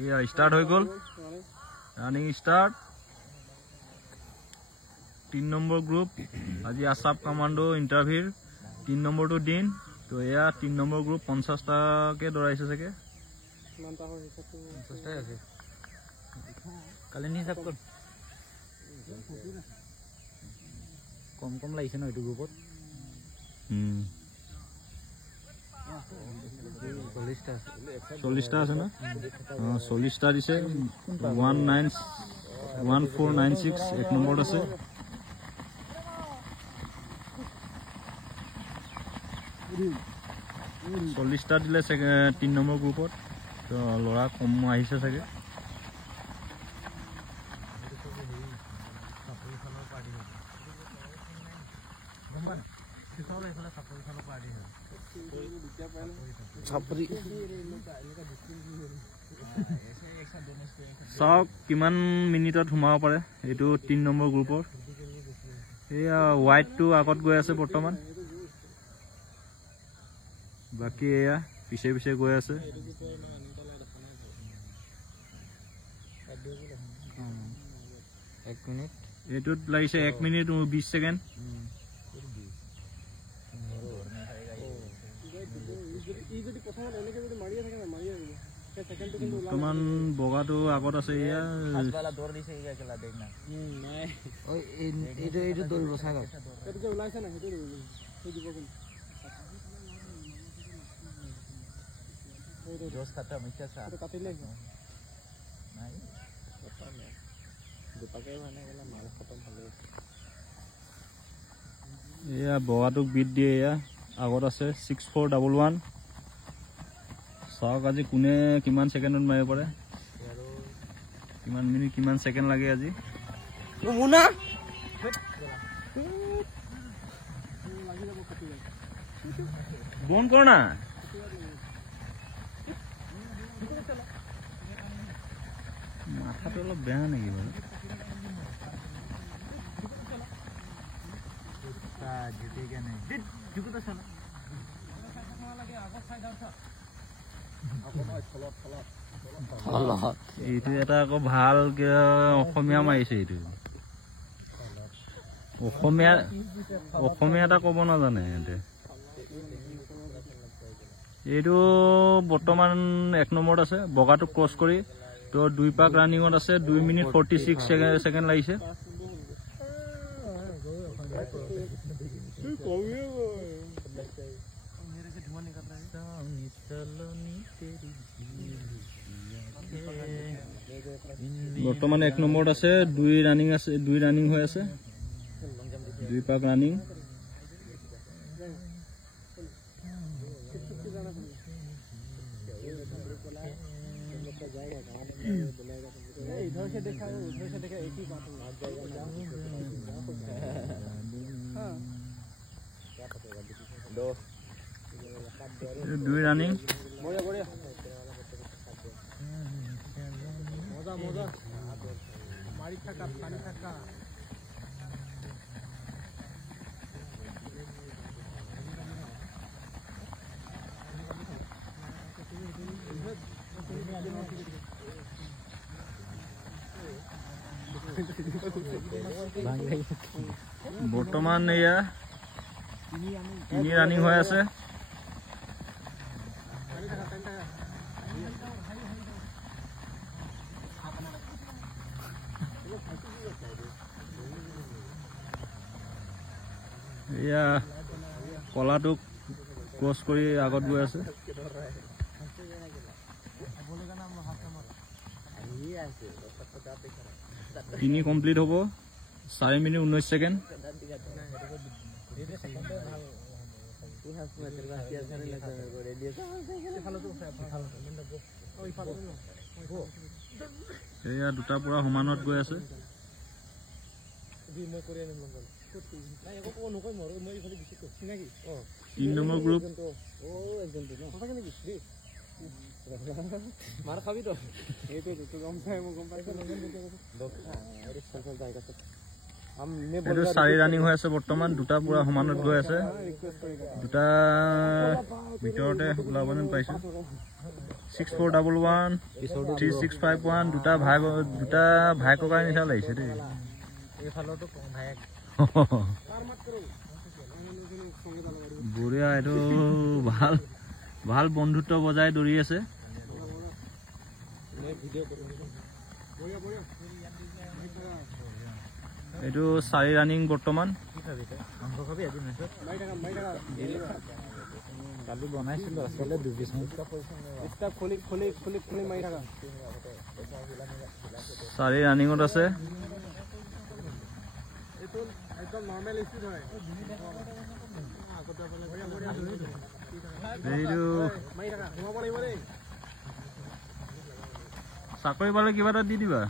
এয়া স্টার্ট হয়ে গেল রানিং স্টার্ট 3 নম্বর গ্রুপ আজি আসাপ কমান্ডো ইন্টারভিউ 3 নম্বরটো দিন তো এয়া 3 নম্বর গ্রুপ 50 টাকে দৌড়াইছে চাগে মানটা হয় হিসাবটো 50 টাই আছে কালি নি হিসাব কর কম কম লাগিছে না এটো গ্রুপত 40 টা আছে না 40 টা দিছে 1496 এক নম্বর আছে 40 টা দিলে 3 নম্বর গ্রুপত তো লৰা কম আহিছে চাগে চাওক কিমান মিনিটত সোমাব পাৰে এইটো 3 নম্বৰ গ্ৰুপৰ এয়া হোৱাইটটো আগত গৈ আছে বৰ্তমান বাকি এয়া পিছে পিছে গৈ আছে এইটোত লাগিছে 1 মিনিট 20 সেকেন্ড বৰ্তমান বগাটো আগত আছে এয়া পাঁচবালা দৌৰ দিছে এই খেলা দেখ না নাই ওই এইটো দৌৰিব চাগা এইটো যে ওলাইছে না সেইটো দৌৰিব সেই দিব কোন ওই জোস খতম ইচ্ছা সা তো কাটিলে নাই পতা নাই দুপাকে মানে গলা মাল খতম হলে এয়া বগাটোক বিট দিয়ে এয়া আগত আছে 6411 চাওক আজি কোনে কিমান সেকেন্ডত মাৰিব পাৰে কিমান মিনিট কিমান সেকেন্ড লাগে আজি মুনা বন কৰ না মাথাটো অলপ বেয়া নেকি বাৰু জিতেগা নাই জুকুতা চালা আগত চাই দাও এইটো এটা আকৌ ভাল অসমীয়া মাৰিছে এইটো অসমীয়া এটা ক'ব নাজানে এইটো বৰ্তমান 1 নম্বৰত আছে বগাটো ক্ৰছ কৰি তো 2 পাক ৰানিঙত আছে 2 মিনিট 46 সেকেন্ড লাগিছে বৰ্তমান 1 নম্বৰত আছে 2 ৰানিং হৈ আছে 2 পাক ৰানিং इधर से देखा एक ही बात है हां क्या पता दो रानिंग मोजा बढ़िया मोजा मारी था पानी था বৰ্তমান এয়া 3 ৰানিং হৈ আছে এয়া কলাটোক ক্ৰছ কৰি আগত গৈ আছে 3 কমপ্লিট হ'ব 4 মিনিট 19 সেকেন্ড এয়া দুটা পুৰা সমানত গৈ আছে 3 নম্বৰ গ্ৰুপ मार खाबी तो ये तो गम है वो गम पाइसे लगन दे दो अरे चल चल जाएगा सब এইটো 4 ৰানিং হৈ আছে বৰ্তমান দুটা পুৰা সমানত গৈ আছে দুটা ভিতৰতে ওলাব যেন পাইছো 6411 3651 দুটা ভাই ককাই নিচা লাগিছে দেই এইফালতো ভাইক বঢ়িয়া এইটো ভাল বন্ধুত্ব বজাই দৌৰি আছে এইটো 4 ৰানিং বৰ্তমান কালি বনাইছিলো আসলে 2 পিছ এটা খলি মাৰি থাকা 4 ৰানিংত আছে এটো একদম নৰমাল স্পিড হয় এইটো মাৰি থাকা ঘুমাব লাগিব দেই চাকৰি পালে কিবা এটা দি দিবা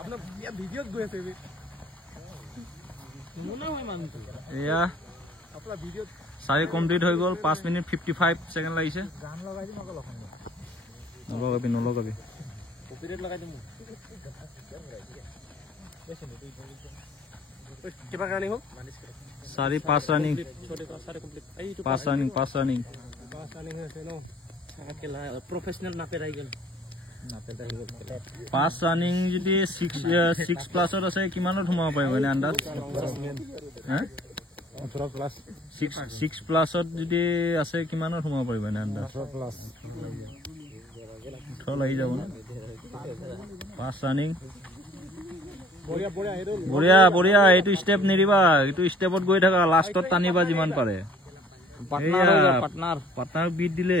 আপোনাৰ ইয়া ভিডিঅ'ত গৈ আছে মনে হয় মানুহটো এয়া আপোনাৰ ভিডিঅ'ত 4 কমপ্লিট হৈ গ'ল 5 মিনিট 55 সেকেন্ড লাগিছে গান লগাই দিম আকৌ নলগাবি কপিৰাইট লগাই দিম কিবা ৰানিং হ'ল 4 ৰানিং 5 ৰানিং হৈছে ন খেলা প্ৰফেশনাল নাপে ৰাই গ'ল 5 ৰানিং যদি 6 প্লাছত আছে কিমানত সোমাব পাৰিব এনে আন্দাজ 18 প্লাছ 6 প্লাছত যদি আছে কিমানত সোমাব পাৰিব এনে আন্দাজ 18 প্লাছ 18 লাগি যাব না 5 ৰানিং বঢ়িয়া এইটো স্টেপ নিদিবা এইটো স্টেপত গৈ থাকা লাষ্টত টানিবা যিমান পাৰে পাৰ্টনাৰ বিট দিলে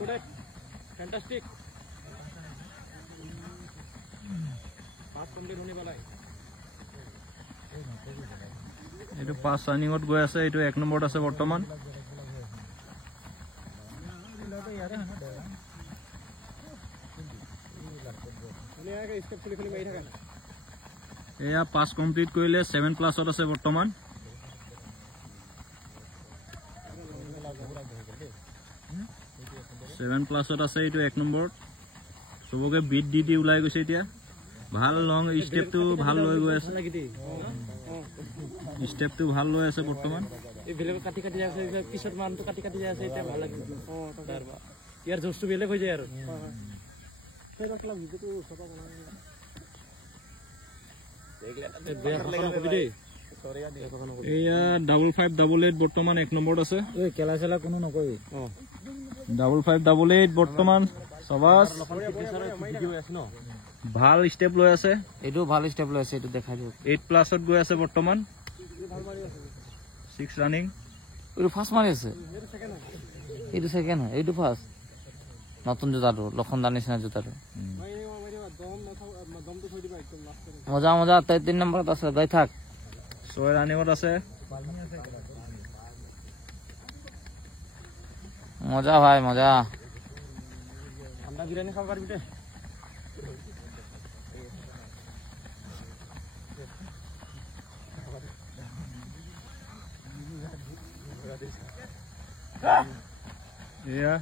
Good. Fantastic. Pass complete होने वाला है. এইটো 5 ৰানিংত গৈ আছে এইটো 1 নম্বৰত আছে বৰ্তমান এয়া 5 কমপ্লিট কৰিলে 7 প্লাছত আছে বৰ্তমান सेवन प्लसत আছে এইটো 1 নম্বৰত সবকে বিট দি উলাই গৈছে এতিয়া ভাল লং স্টেপটো ভাল লৈ গৈ আছে স্টেপটো ভাল লৈ আছে বৰ্তমান এই বেলেগ কাটি আছে পিছত মানটো কাটি আছে এটা ভাল লাগে তাৰবা ইয়াৰ জোস্টো বেলেগ হৈ যায় আৰু সেই বাকলা ভিডিওটো সবা বনাই বেয়া লাগা কবি দে এয়া 5588 বৰ্তমান 1 নম্বৰত আছে এই কেলা কোনো নকই 5588 বৰ্তমান সবাস ভাল স্টেপ লৈ আছে এটো ভাল স্টেপ লৈ আছে এটো দেখা দিও 8 প্লাসত গৈ আছে বৰ্তমান 6 ৰানিং এটো ফাৰ্স্ট মাৰি আছে এটো সেকেন্ড হয় এটো ফাৰ্স্ট নতুন জুতাটো লখনদাৰ নিচিনা জুতাটো মজা 3 নম্বৰত আছে যাই থাক 6 ৰানিংত আছে মজা ভাই মজা আমৰা বিৰিয়ানি খাবাৰ পাৰবি ৰে এয়া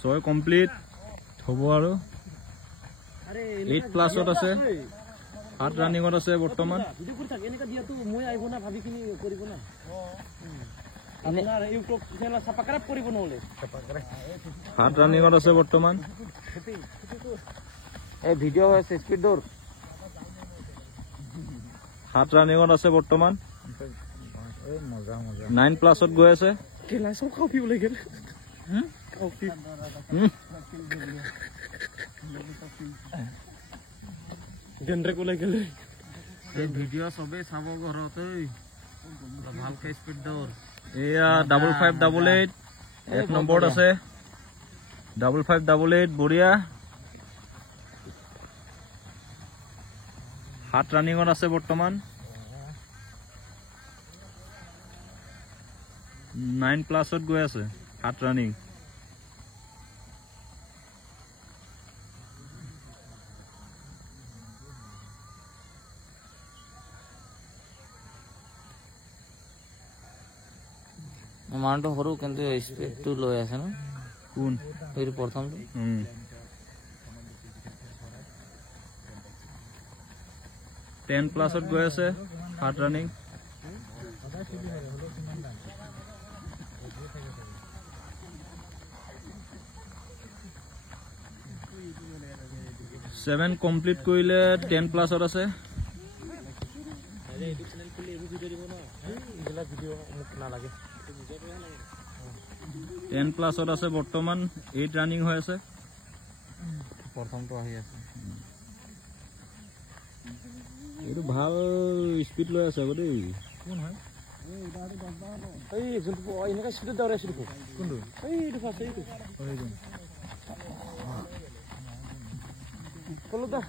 6 কমপ্লিট হ'ব আৰু 8 প্লাসত আছে 8 ৰানিংত আছে বৰ্তমান ভিডিও কৰি থাক এনেকা দিয়া তো মই আইব না ভাবি কিনি কৰিব না আপনাৰ ইউটিউব চ্যানেল সাবস্ক্ৰাইব কৰিব নহলে হাত ৰানিংত আছে বৰ্তমান এই ভিডিও আছে স্পিড দৌৰ হাত রানিংত আছে বর্তমান এই মজা 9 প্লাসত গৈ আছে কেলা সব কপি ওলাই গেল কপি গেন্দ্রে ওলাই গেল এই ভিডিও সবে চাব ঘৰত ভালকে স্পিড দৌৰ এয়া 5588 1 নম্বৰত আছে 5588 বঢ়িয়া 7 ৰানিংত আছে বৰ্তমান 9 প্লাসত গৈ আছে 7 ৰানিং পইণ্টটো সৰু কিন্তু স্পীডটো লৈ আছে ন কোন এইটো প্ৰথমটো 10 প্লাছত গৈ আছে হাৰ্ড ৰানিং সেভেন কমপ্লিট কৰিলে 10 প্লাছত আছে 10 প্লাছত আছে বৰ্তমান 8 ৰানিং হৈ আছে প্ৰথমটো আহি আছে এইটো ভাল স্পিড লৈ আছে দেই কোন হয় এই যোনটো এনেকা স্পিডত দৌৰাইছিল কোনটো এইটো ফাৰ্ষ্ট এইটো কলো দা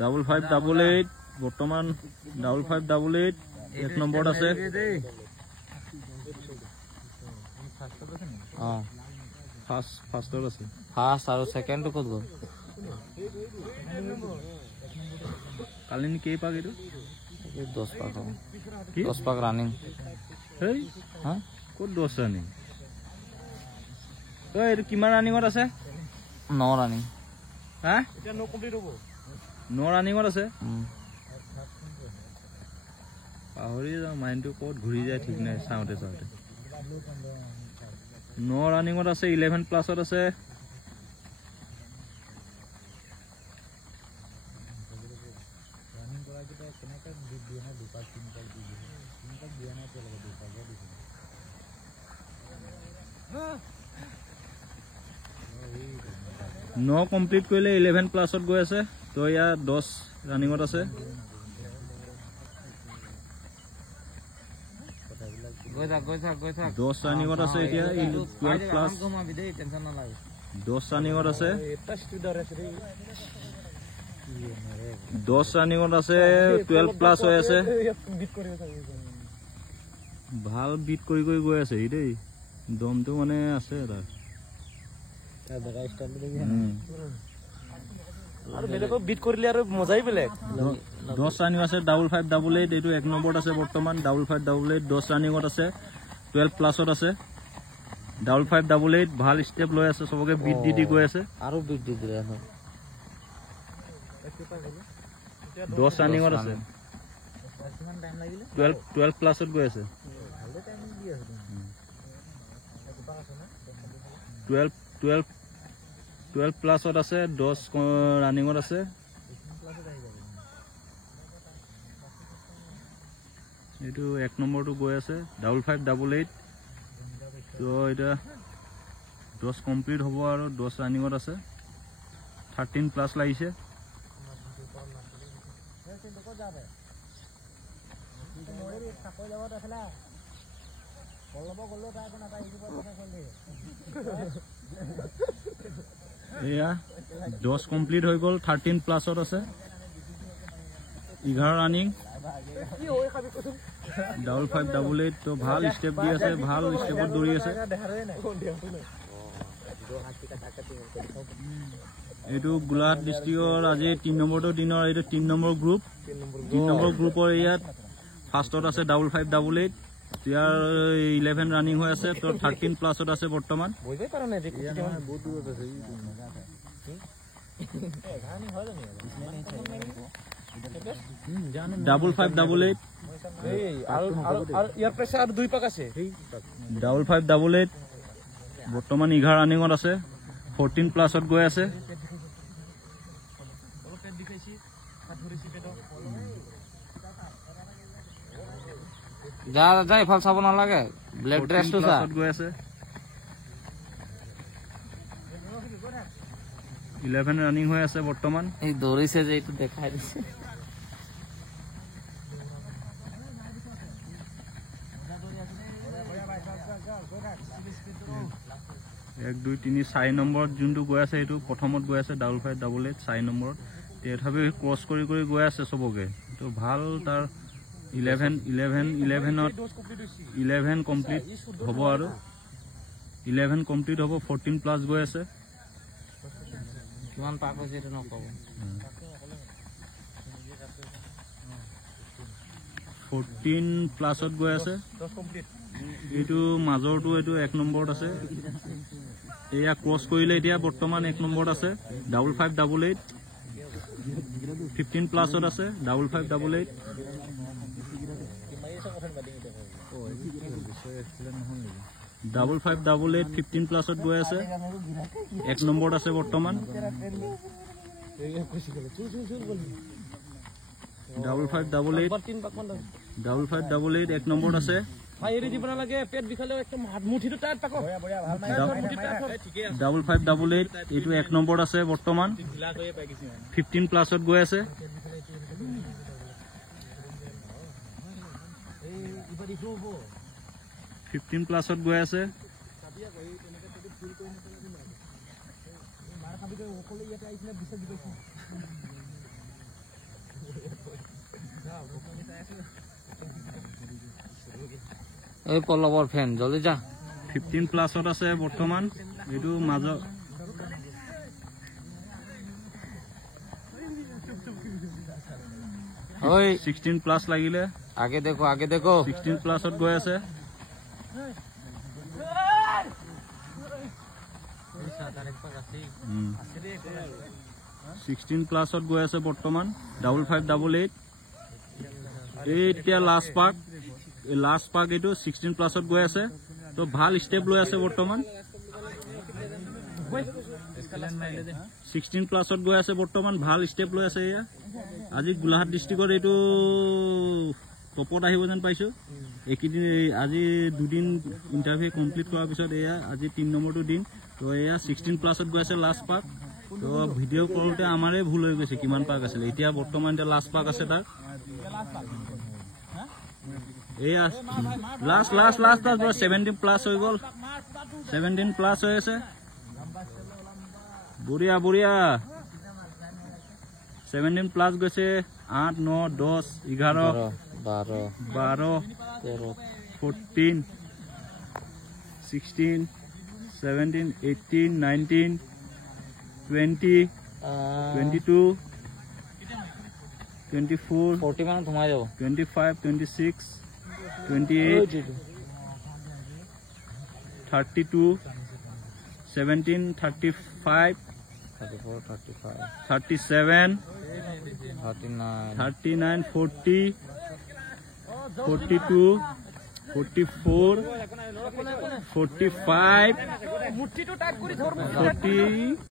ডাবল 588 বৰ্তমান ডাবল 588 এক নম্বৰত আছে ফাৰ্ষ্টত আছে ফাৰ্ষ্ট আৰু সেকেন্ডটো ক'ত গ'ল কালি কেই পাক এইটো 10 পাক কি 10 পাক ৰানিং হেই হা ক'ত 10 ৰানিং তো এইটো কিমান ৰানিঙত আছে 9 ৰানিং হা এটা 9 কমপ্লিট হ'ব 9 ৰানিঙত আছে পাহৰি যাওঁ মাইণ্ডটো ক'ত ঘূৰি যায় ঠিক নাই চাওঁতে 9 ৰানিঙত আছে 11 প্লাছত আছে ন কমপ্লিট কৰিলে 11 প্লাছত গৈ আছে তো ইয়াৰ 10 ৰানিঙত আছে গৈ থাক 10 ৰানিঙত আছে এতিয়া 12 প্লাছ 10 ৰানিঙত আছে 10 ৰানিঙত আছে 12 প্লাছ হৈ আছে ভাল বিট কৰি গৈ আছে ই দেই দমটো মানে আছে তাৰ আৰু বেলেগক বিট কৰিলে আৰু মজাই বেলেগ 10 ৰানিং আছে ডাবল 588 এইটো এক নম্বৰত আছে বৰ্তমান ডাবল 588 10 ৰানিঙত আছে 12 প্লাছত আছে ডাবল 588 ভাল ষ্টেপ লৈ আছে সবকে বিট দি গৈ আছে আৰু বিট দি দিলে হয় 10 ৰানিঙত আছে 12 প্লাছত গৈ আছে 12 প্লাছত আছে 10 ৰানিঙত আছে এইটো এক নম্বৰটো গৈ আছে ডাবল 588 তো এটা 10 কমপ্লিট হ'ব আৰু 10 ৰানিঙত আছে 13 প্লাছ লাগিছে এয়া 10 কমপ্লিট হৈ গ'ল 13 প্লাছত আছে 11 ৰানিং ডাবল 588 তো ভাল ষ্টেপ দি আছে ভাল ষ্টেপত দৌৰি আছে এইটো গোলাঘাট ডিষ্ট্ৰিক্টৰ আজি 3 নম্বৰটো দিনৰ এইটো 3 নম্বৰ গ্ৰুপ 3 নম্বৰ গ্ৰুপৰ ইয়াত ফাৰ্ষ্টত আছে ডাবল 588 ইয়াৰ 11 ৰানিং হৈ আছে তো 13 প্লাছত আছে বৰ্তমান ডাবল 588 ইয়াৰ প্ৰেছাৰ আৰু 2 পাক আছে ডাবল 588 বৰ্তমান 11 ৰানিঙত আছে 14 প্লাছত গৈ আছে যা ইফাল চাব নালাগে ব্লেক ড্ৰেছটো চা গৈ আছে 11 ৰানিং হৈ আছে বৰ্তমান এই দৌৰিছে যে এইটো দেখাই দিছে 1 2 3 4 নম্বৰত যোনটো গৈ আছে এইটো প্ৰথমত গৈ আছে ডাবল 588 4 নম্বৰত তেথাপি ক্ৰছ কৰি গৈ আছে সবকে তো ভাল তাৰ 11 কমপ্লিট হ'ব আৰু 11 কমপ্লিট হ'ব 14 প্লাছ গৈ আছে কিমান পাক হৈছে এইটো নকব 14 প্লাছত গৈ আছে এইটো মাজৰটো এইটো 1 নম্বৰত আছে এয়া ক্ৰছ কৰিলে এতিয়া বৰ্তমান 1 নম্বৰত আছে 5588 15 প্লাছত আছে 5588 5588 15 প্লাছত গৈ আছে 1 নম্বৰত আছে বৰ্তমান 5588 1 নম্বৰত আছে ভাই এৰি দিব নালাগে পেট বিখালে একদম হাত মুঠিটো টাইট পাকো 5588 এইটো 1 নম্বৰত আছে বৰ্তমান 15 প্লাছত গৈ আছে 15 প্লাছত গৈ আছে এই পল্লৱৰ ফেন জলদি যা 15 প্লাছত আছে বৰ্তমান এইটো মাজৰ ওই 16 প্লাস লাগিলে আগে দেখো 16 প্লাসত গৈ আছে 16 প্লাসত গৈ আছে বৰ্তমান 5588 এতিয়া লাষ্ট পাক এইটো 16 প্লাসত গৈ আছে তো ভাল স্টেপ লৈ আছে বৰ্তমান 16 প্লাসত গৈ আছে বৰ্তমান ভাল স্টেপ লৈ আছে এয়া আজি গোলাঘাট ডিস্ট্ৰিক্টৰ এইটো টপত আহিব যেন পাইছো একিদিন আজি দুদিন ইন্টাৰভিউ কমপ্লিট কৰাৰ পিছত এয়া আজি 3 নম্বৰটো দিন তো এয়া 16 প্লাসত গৈ আছে লাষ্ট পাক তো ভিডিও কৰোতে আমাৰে ভুল হৈ গৈছে কিমান পাক আছিল এতিয়া বৰ্তমান এটা লাষ্ট পাক আছে তাৰ এয়া লাষ্ট 17 প্লাস হৈ গল 17 প্লাস হৈ আছে বঢ়িয়া 17 প্লাস গৈছে 8 9 10 11 12 14 16 17 18 19 20 22 24 40 মান ঘুমাই যাব 25 26 28 32 17 35 37 39 40 42 44 45 40